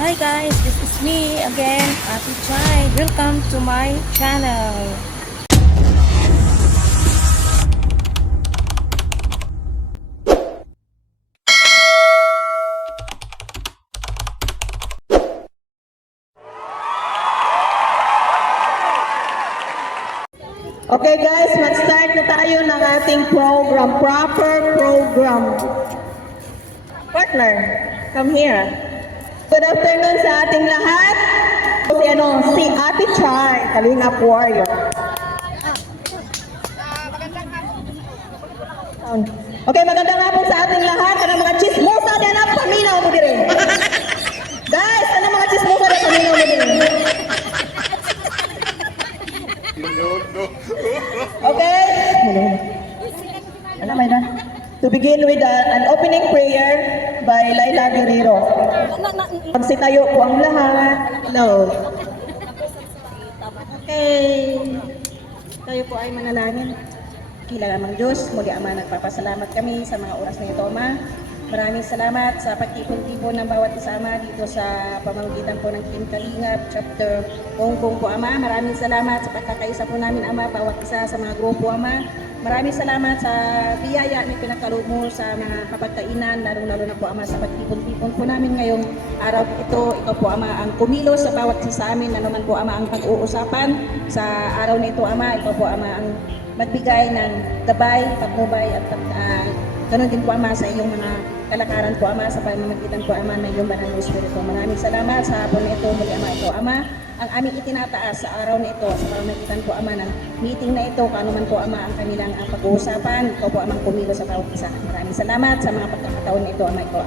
Hi guys, this is me again, Ate Chai. Welcome to my channel. Okay guys, mag-start na tayo ng ating program, proper program. Partner, come here. Good afternoon sa ating lahat. Si Ate Chai, Kalingap Warrior. Okay, magandang hapon sa ating lahat. Ano mga chismosa din ang paminaw mo din. Guys, ano mga chismosa din ang paminaw mo din. Okay? Ano may na? To begin with an opening prayer by Laila Guerrero. Pagsitayo po ang lahat. Hello. Okay. Tayo po ay manalangin. Kailangan ng Diyos, muli Ama, nagpapasalamat kami sa mga oras na ito, Ama. Maraming salamat sa pagtipon-tipon ng bawat isama dito sa pamamagitan po ng Team Kalingap, Chapter Hong Kong po, Ama. Maraming salamat sa pagkakaisa po namin, Ama, bawat isa sa mga grupo, Ama. Maraming salamat sa biyaya na pinagkaloob mo sa mga kapagkainan, lalo-lalo na po, Ama, sa pagtipon-tipon po namin ngayong araw ito. Ito po, Ama, ang kumilos sa bawat isa sa amin, na naman po, Ama, ang pag-uusapan sa araw na ito, Ama. Ito po, Ama, ang magbigay ng gabay, patnubay at ganun din po, Ama, sa iyong mga kalakaran po, Ama, sa pamamagitan po, Ama, ng iyong banal na Espiritu. Maraming salamat sa hapon na ito, muli, Ama, ito, Ama, ang aming itinataas sa araw na ito, sa pamamagitan po, Ama, ng meeting na ito, kano man po, Ama, ang kanilang pag-uusapan, ito po, Amang kumilo sa bawat isa. Maraming salamat sa mga pagkakataon na ito, Ama, ito,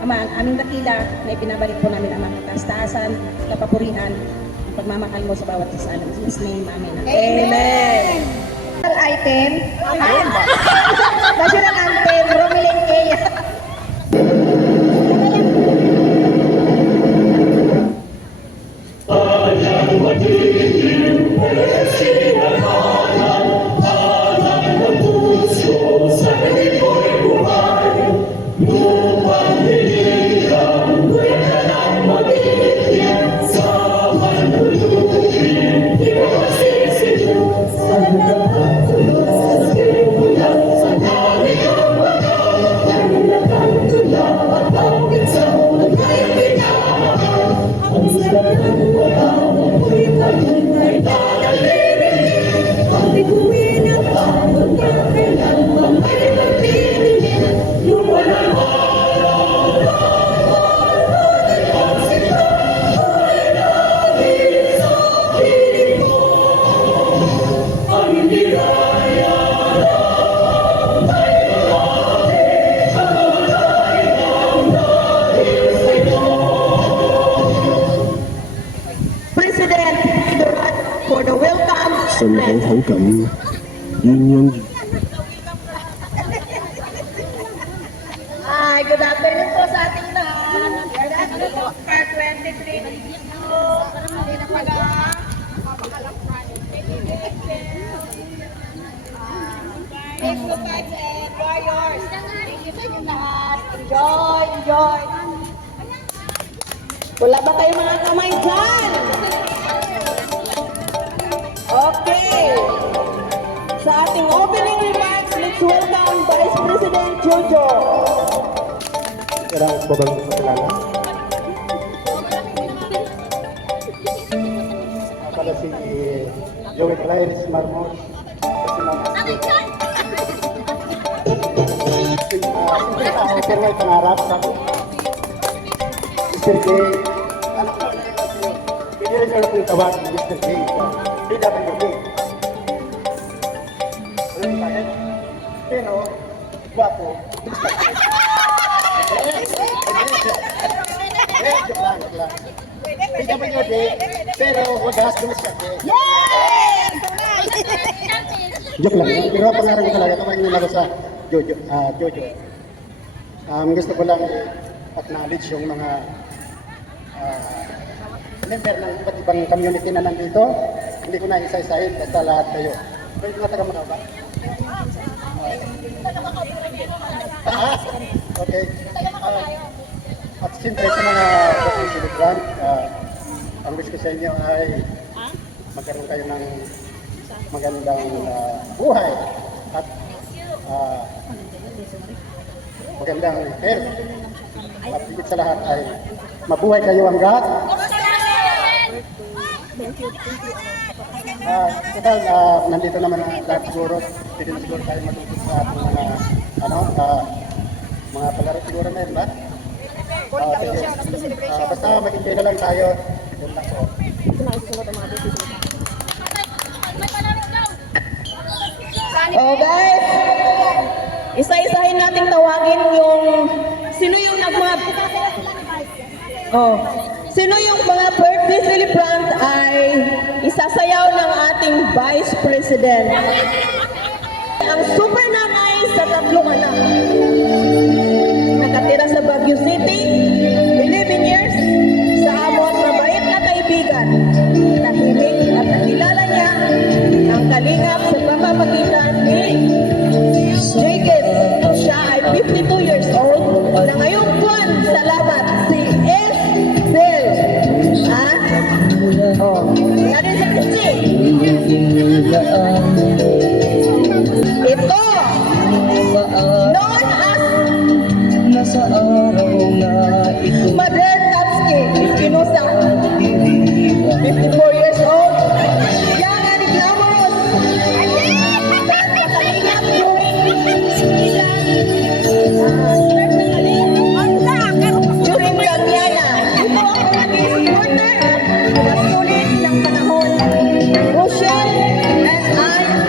Ama, ang aming dakila na ipinabalik po namin, Ama, kataas-taasan, kapapurihan, ang pagmamahal mo sa bawat isa. In Jesus' name, Amen. Amen. Item. National anthem, Romelin Kaya. For the welcome. 信口口感，鴛鴦 Hi, good afternoon po sa ating lahat. Good afternoon po, Part 23. Facebook guys and warriors. Thank you sa inyong lahat. Enjoy, enjoy. Wala ba kayo mga kamay dyan? Okay. Sa ating opening remarks, let's welcome Vice President Jojo. Kailangan po bang kakilala? Pala si Joey Clarice Marmos. Kasi mga simple tao, pero may pangarap sa Mr. J. Anak ko na kasi hindi rin siya yung tawag ni Mr. J. PWD. Pero, guwapo. PWD, pero wagas ko Mr. J. Joke lang. Pero pangarap ko talaga kapag nilaro sa Jojo. Gusto ko lang acknowledge yung mga member ng iba't ibang community na nandito. Hindi ko na isa-isahin, basta lahat kayo. Pwede nga taga Macau ba? Okay. At siyempre sa mga celebrant. Ang wish ko sa inyo ay magkaroon kayo ng magandang buhay at magandang health. At higit sa lahat ay mabuhay kayo hanggat. Total, nandito naman lahat siguro. Pwede na siguro tayo matutog sa ating mga palaro siguro na yun ba? Sige. Basta maging lang tayo. Yun lang po. Oh guys, isa-isahin nating tawagin yung sino yung sino yung mga birthday celebrant ay isasayaw ng ating Vice President. Ang super nanay sa 3 anak. Nakatira sa Baguio City, 11 years, sa amon mabait na kaibigan. Tahimik at nakilala niya ang kalingap sa pamamagitan ni Jacob. Siya ay 52 years old na ngayong buwan, salamat, si S. Bell. Narin sa kasi. Ito, known as Nasa araw na ito Mother Tatsuki Espinosa, 54 years old, young and glamorous, kalingap during Damiana. Ito ang naging supporter at nasulit ng panahon. Rochelle and Ann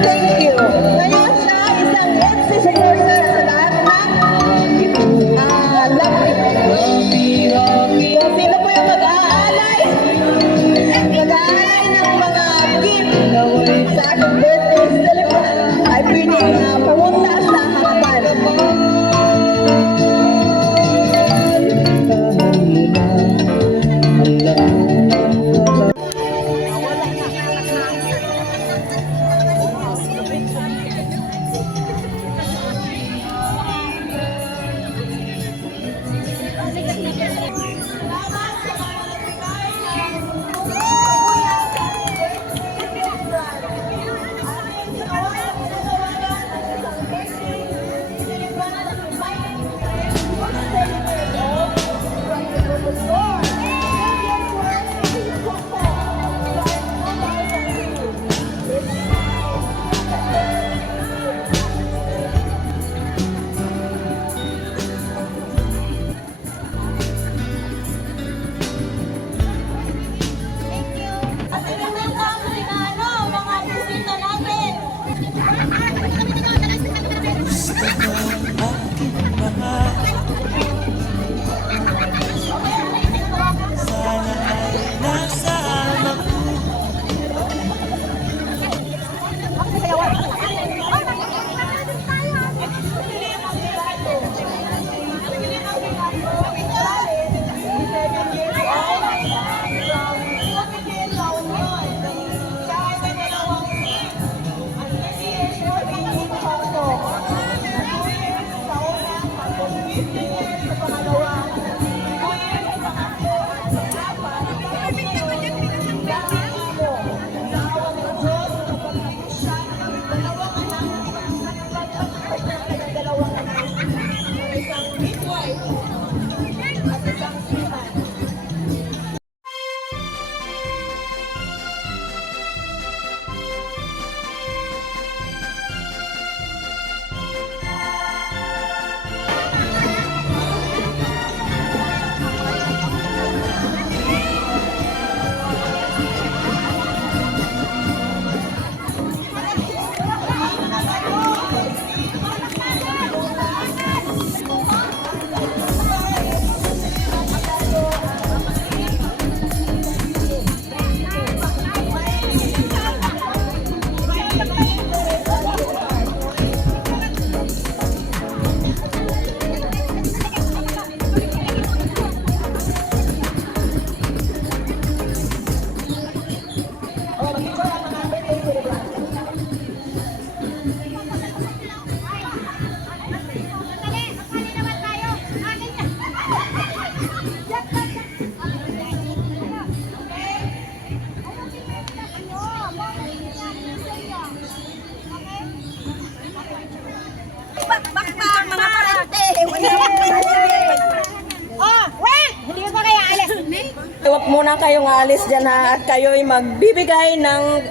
wag muna kayong aalis dyan ha, at kayo'y magbibigay ng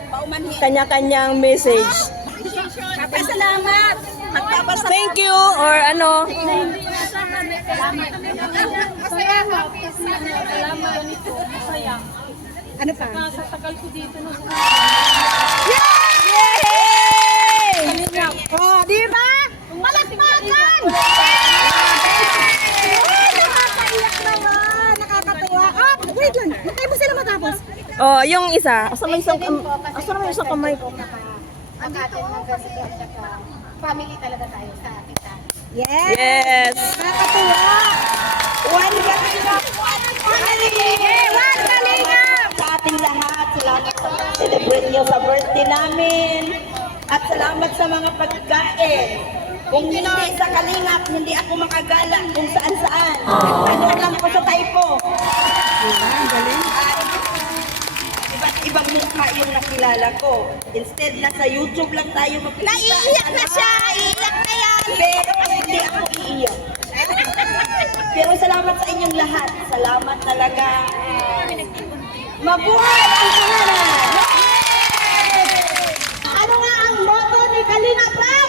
kanya-kanyang message. Salamat! Magpapasalamat! Thank you or ano. Ano pa? Yay! Oh, di ba? Palakpakan! Nakakaiyak naman! Nakakatuwa! Oh, wait lang! Hintay mo sila matapos. Oh, yung isa. Asa may isang kamay ko? Pag-atin ng ganito at saka family talaga tayo sa kita. Yes! Yes. Nakakatuwa! One kalingap! One kalingap! Sa ating lahat, salamat sa celebrate nyo sa birthday namin. At salamat sa mga pagkain. Kung hindi sa kalingap, hindi ako makagala kung saan-saan. Ano lang ko sa typo. At iba't ibang mukha yung nakilala ko. Instead na sa YouTube lang tayo magkita. Naiiyak na siya! Iiyak na yan! Pero hindi ako iiyak. Pero salamat sa inyong lahat. Salamat talaga. Mabuhay ang pangalan! Ano nga ang motto ni Kalingap Rap?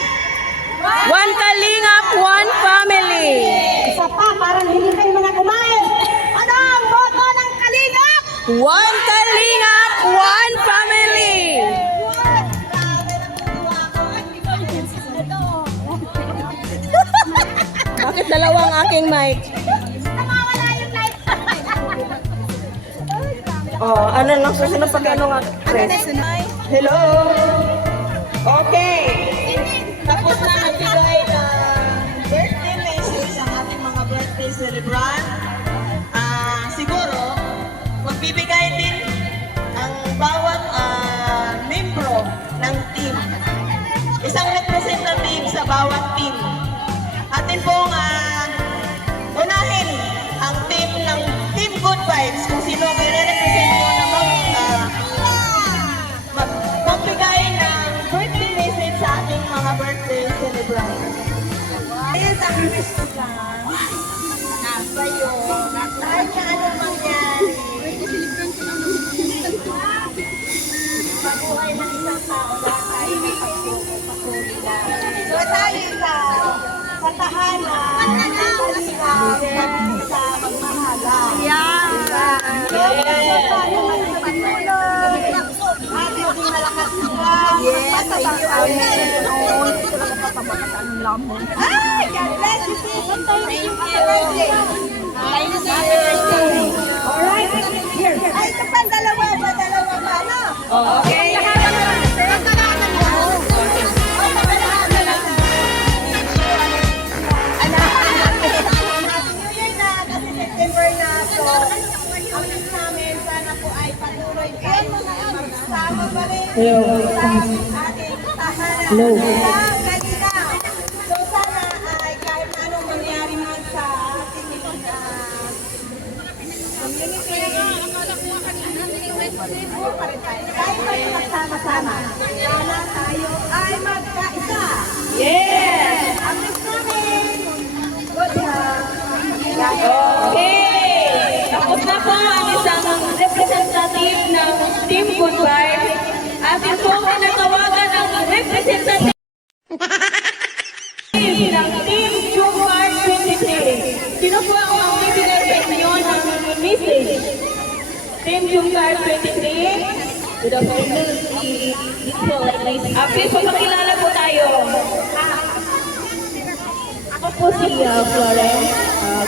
One kalingap, one family. Isa pa, parang hindi kayo mga kumain. Ano ang motto ng Kalingap? One kalingap, one family. Bakit dalawa ang aking mic? Nawawala yung light. Oh, ano lang susunod pag ano nga, Chris? Hello! Okay! Tapos na nagbigay ng birthday message ang ating mga birthday celebrant. Siguro, magbibigay din ang bawat membro ng team. Isang representative sa bawat team. Atin pong unahin ang team ng Team Good Vibes kung sino ang i-represent nyo na magbigay ng birthday message sa ating mga birthday celebrant. Ayun, sa gusto lang, sa'yo, kahit na anong mangyari, pag-uhay ng isang tao, lahat tayo may pagpupuli lang. So tayo sa tahanan, sa magmahalan. Hello. So sana ay kahit na anong mangyari man sa ating community, kahit tayo magsama-sama, sana tayo ay magkaisa. Yes! Ang next namin, good health. Okay! Tapos na po ang isang representative ng Team Good Vibes. Atin po pinatawagan ang representative ng Team Jumar 23. Sino po ang magbibigay sa inyo ng message? Team Jumar 23. Good afternoon, please magpakilala po tayo. Ako po si Florence.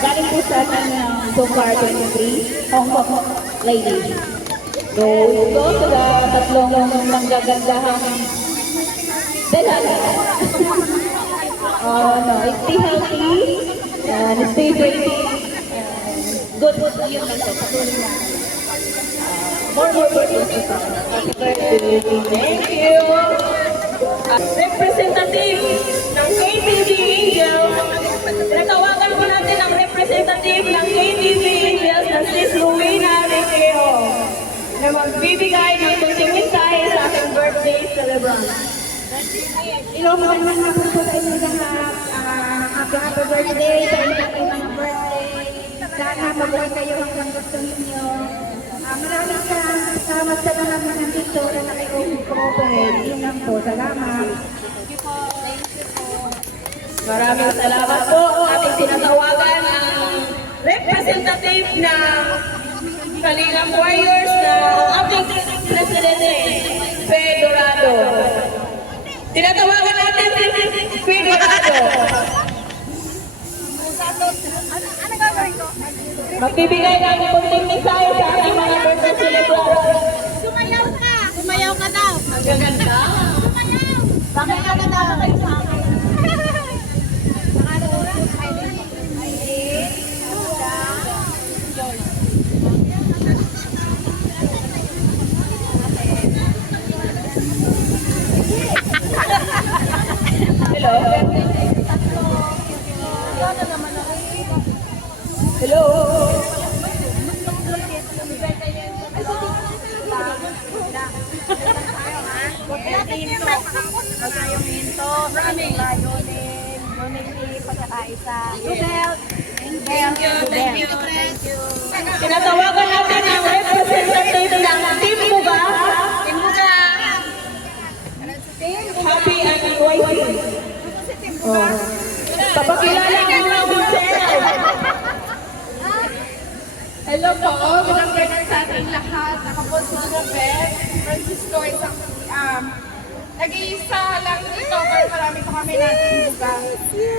Galing po sa ating Jumar 23, Hong Kong lady. So, ito sila tatlong nanggagandahang dalaga. Stay healthy, and stay pretty, and good yun lang po. Patuloy na. More birthdays to come. Happy birthday. Thank you. Representative ng KTV Angels. Natawagan po natin ang representative ng KTV Angels na si Luina Recreo na magbibigay ng kunting mensahe sa ating birthday celebrant. Hello, magandang hapon po sa inyo lahat. Happy birthday sa inyong mga birthday. Sana mabuhay kayo hanggang gusto ninyo. Maraming salamat sa lahat na nandito na nakikooperate. Yun lang po. Salamat. Maraming salamat po. Ating tinatawagan ang representative ng Kalingap Warriors na ating presidente, Fedorado. Tinatawagan natin si Fedorado. Magbibigay ng kunting mensahe sa ating mga birthday celebrants. Sumayaw ka! Sumayaw ka daw! Ang gaganda. Sumayaw! Bakit ka natawa kayo sa akin? Hello? Hello? Tinatawagan natin ang representative ng Team Muga. Team Muga. Happy anniversary. Oh. Papakilala ko ng Michelle. Hello po, good afternoon sa ating lahat. Ako po si Robert Francisco, isang nag-iisa lang dito, pero marami pa kami natin buka.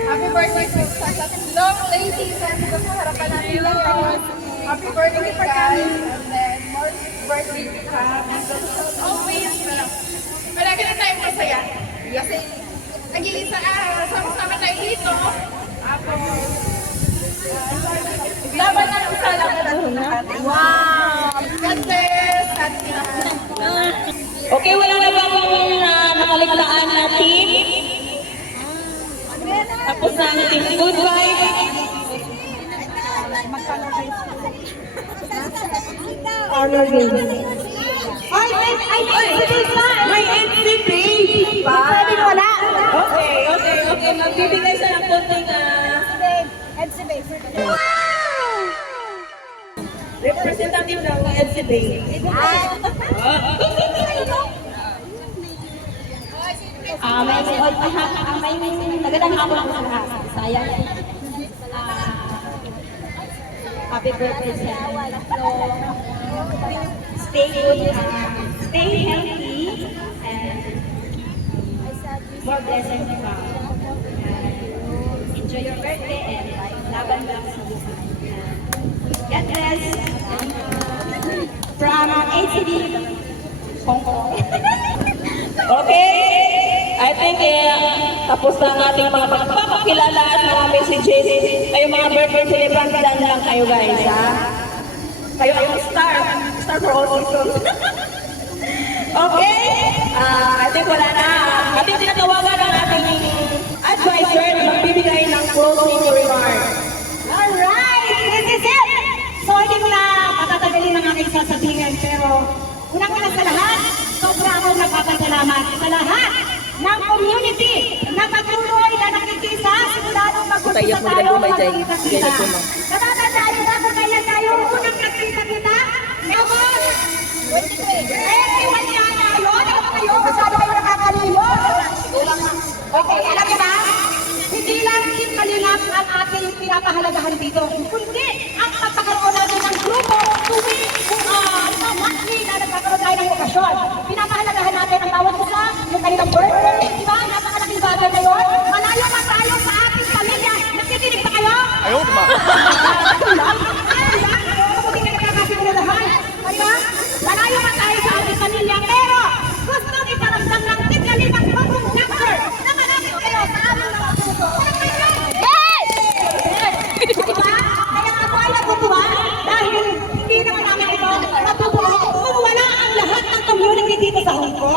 Happy birthday po sa tatlong ladies na dito sa harapan natin lahat. Happy birthday guys, and then more birthday to come. And so always, palagi na tayong masaya. Kasi nag-iisa, sama-sama tayo dito. Laban na ng sala ka na. Wow! God bless! Okay, wala na bang nakaligtaan na team? Tapos na ang team good vibe. Honor game. May NCP! Pwede wala. Okay. Magbibigay siya ng konting representative ng NCP. May magandang hapon ako sa lahat. Sayang. Happy birthday sa inyo. Stay good, stay healthy, and more blessings to come. Enjoy your birthday and laban lang sa buhay. God bless. From ACD, Hong Kong. Okay, I think tapos na ang ating mga pagpapakilala at mga messages. Kayo mga birthday celebrants, dyan lang kayo guys, ha? Kayo ang star for all seasons. Okay, I think wala na. Ating tinatawagan ang ating advisor na magbibigay ng closing remarks. Alright, this is it! So hindi ko na patatagalin ang aking sasabihin, pero unang-una sa lahat, sobra akong nagpapasalamat sa lahat ng community na patuloy na nakikisa, siguradong magkusa tayo magkita-kita. Natatandaan niyo ba kung kailan tayo unang nagkita-kita? Tapos, 21 yan tayo, ano ba kayo? Masyado kayo nakakalimot. Okay, alam niyo ba? Hindi lang Team Kalingap ang ating pinapahalagahan dito, kundi ang pagkakaroon natin ng grupo tuwing monthly na nagkakaroon tayo ng okasyon. Pinapahalagahan natin ang bawat isa, yung kanilang birthday, di ba? Napakalaking bagay na yun. Malayo pa tayo sa ating pamilya. Nakikinig pa kayo? Ayaw ba? Mabuti ka nagkakasimulahan. Diba? Malayo pa tayo sa ating pamilya, pero gusto iparamdam ng Team Kalingap Pagong Number na malapit kayo sa aming mga puso. Diba? Kaya ako ay natutuwa dahil hindi naman namin ito matutuwa kung wala ang lahat ng community dito sa Hong Kong.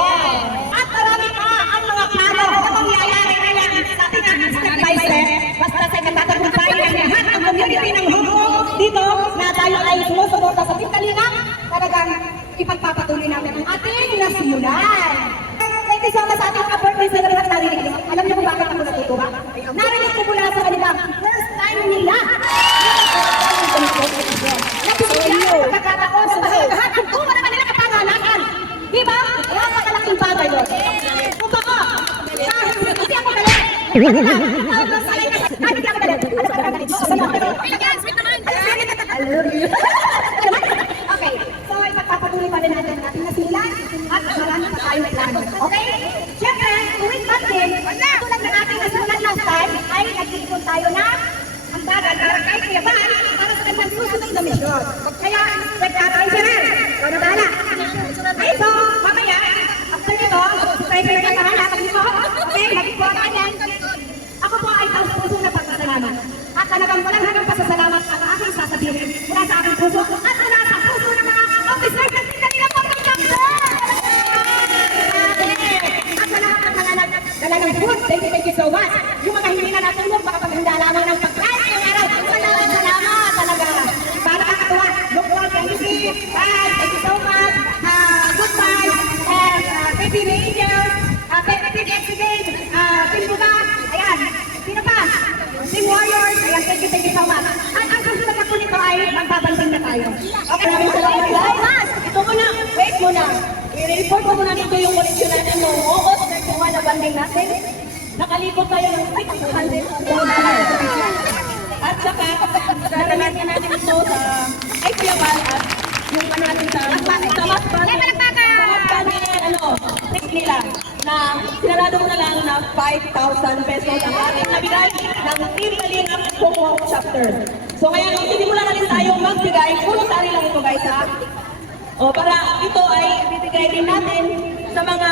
At marami pa ang mga plano na mangyayari ngayon sa ating step by step. Basta sa katatagumpayan ng lahat ng community ng Hong Kong dito na tayo ay sumusuporta sa Team Kalingap, talagang ipagpapatuloy namin ang ating nasimulan. Thank you so much sa ating birthday celebrant. Narinig niyo. Alam niyo kung bakit ako natutuwa? Narinig ko mula sa kanila. First time nila. Napipigyan ang pagkakataon sa bahagahan Okay, so ipagpapatuloy pa rin natin ang ating nasilan at marami pa tayo may plano. Okay? Siyempre, tuwing natin, tulad ng ating nasilan last time, ay nag-iipon tayo na ang bagal para kay Kuya Bal para sa kanyang susunod na misyon. Kaya, expect natin siya rin. Ikaw na bahala. Okay, so, mamaya, after nito, tayo kayo na pangalapag nito. Okay, mag-iipon natin. Ako po ay taus-puso na pagpasalamat. At talagang walang hanggang pasasalamat ang aking sasabihin mula sa aking puso at mula sa puso ng mga officers na kanina po at sa lahat ng mga nagdalagang food. Thank you so much. Yung mga hindi na natulog, makapaghanda lamang ng pagkain ngayong araw. Salamat talaga. Para kakatuwa. Look forward, thank you. Bye. Thank you so much. Goodbye. And Baby Angels, Baby Accident, Team Buga. Ayan. Sino pa? Team Warriors. Ayan, thank you so much. At ang susunod na po nito ay magbabanting na tayo. Okay, maraming salamat guys. Ito muna, wait muna. I-report ko muna dito yung koleksyon natin noong August 31 na banding natin. Nakalipot tayo ng 600 dollars. At saka, nakalagyan natin ito sa ay Kuya Bal at yung ano natin sa Masban nila na sinarado mo na lang na 5,000 pesos ang ating nabigay ng Team Kalingap Coco Chapter. So ngayon, sisimula na rin tayo magbigay. Voluntary lang ito guys ha. O para ito ay ibibigay din natin sa mga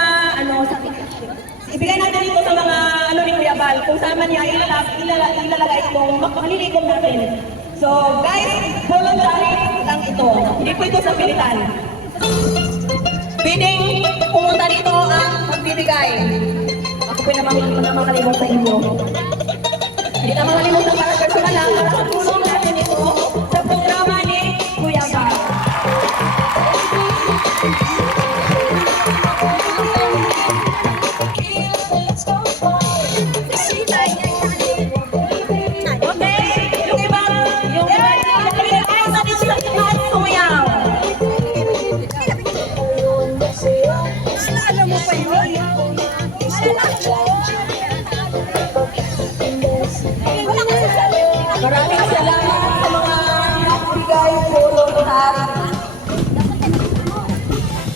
ibigay natin ito sa mga ni Kuya Bal kung saan man niya ilalagay itong makalilikom natin. So guys, voluntary lang ito. Hindi po ito sa pilitan. Pwedeng pumunta dito ang magbibigay. Ako po na makalimot sa inyo. Hindi na makalimot ng para personal lang para matulong natin ito sa programa ni Kuya Bal. Maraming salamat sa mga nagbigay voluntary.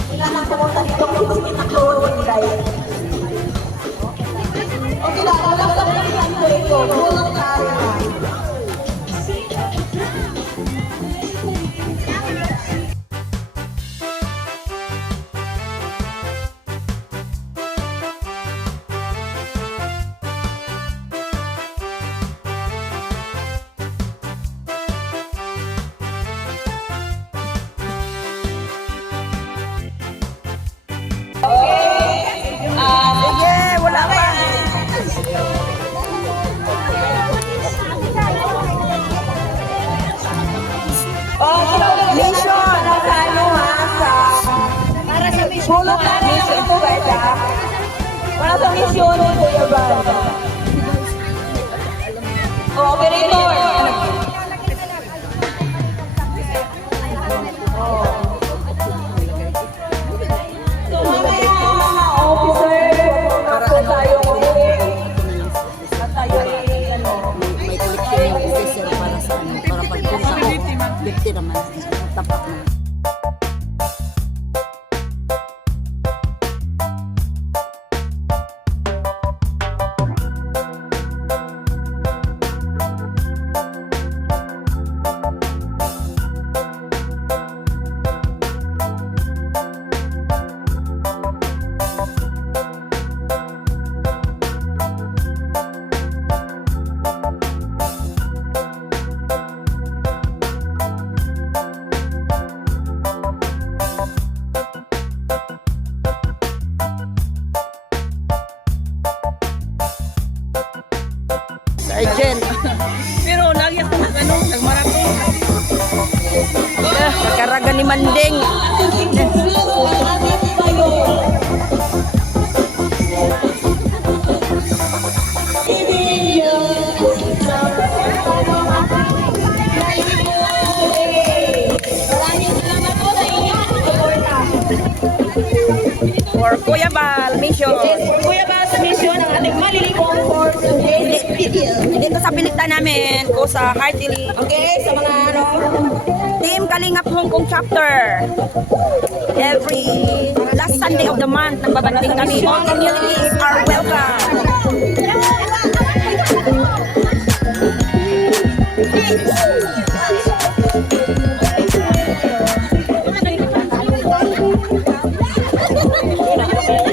Ilan ang pumunta dito kung siniklo nagbigay. Okay lang, walang lang ko ito. Voluntary na. Mission na sa ano ha, para sa mission. Voluntary lang ito guys ha. Para sa mission ni Kuya Bal. Operator. So mamaya mga officer, ako tayo at tayo may koleksyon yung officer para sa para pagpunta ko bikti naman tapat na. Agent. Pero lagi ako nagmarathon. Karaga ni Manding. For Kuya Bal mission. Kuya Bal mission ang ating malilibong for Dito sa pilikta namin ko sa Heartily. Okay, sa mga Team Kalingap Hong Kong chapter. Every last Sunday of the month, nagbabanding kami. All communities are welcome.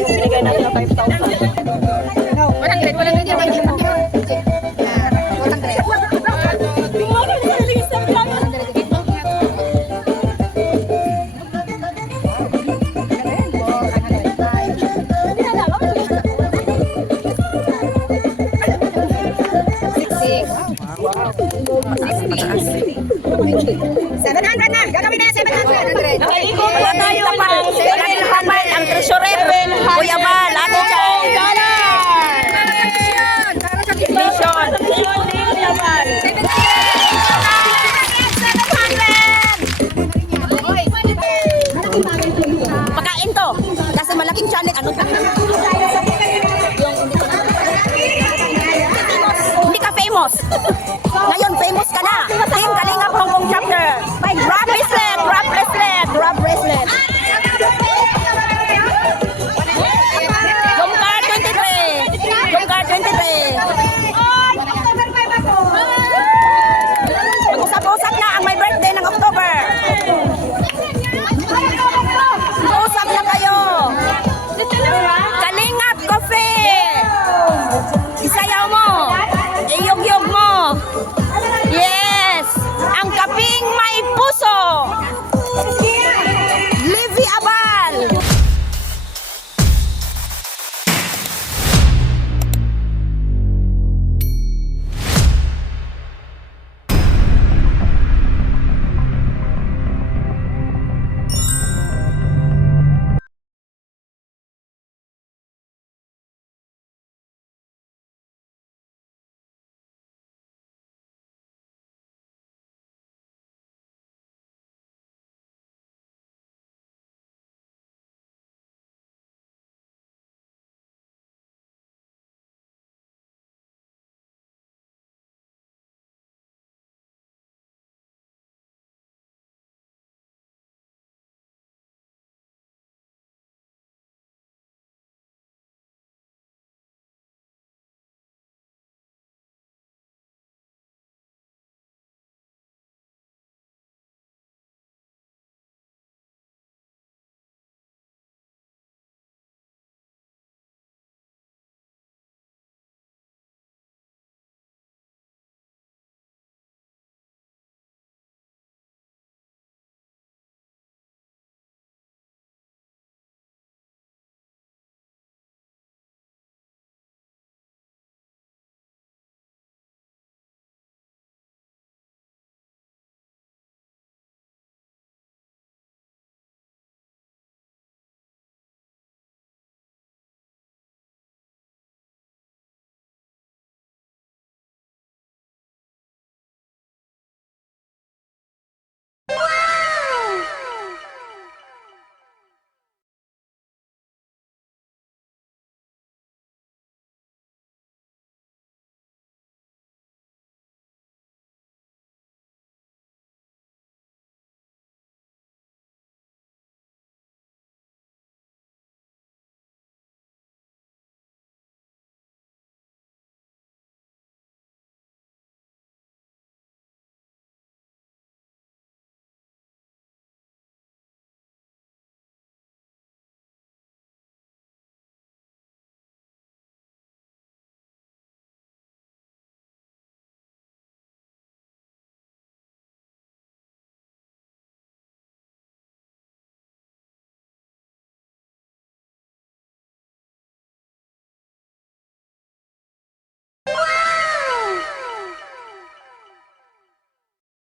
Binigay natin ng 5,000. Wala tayo pang 700 ang treasurer. Kuya Bal.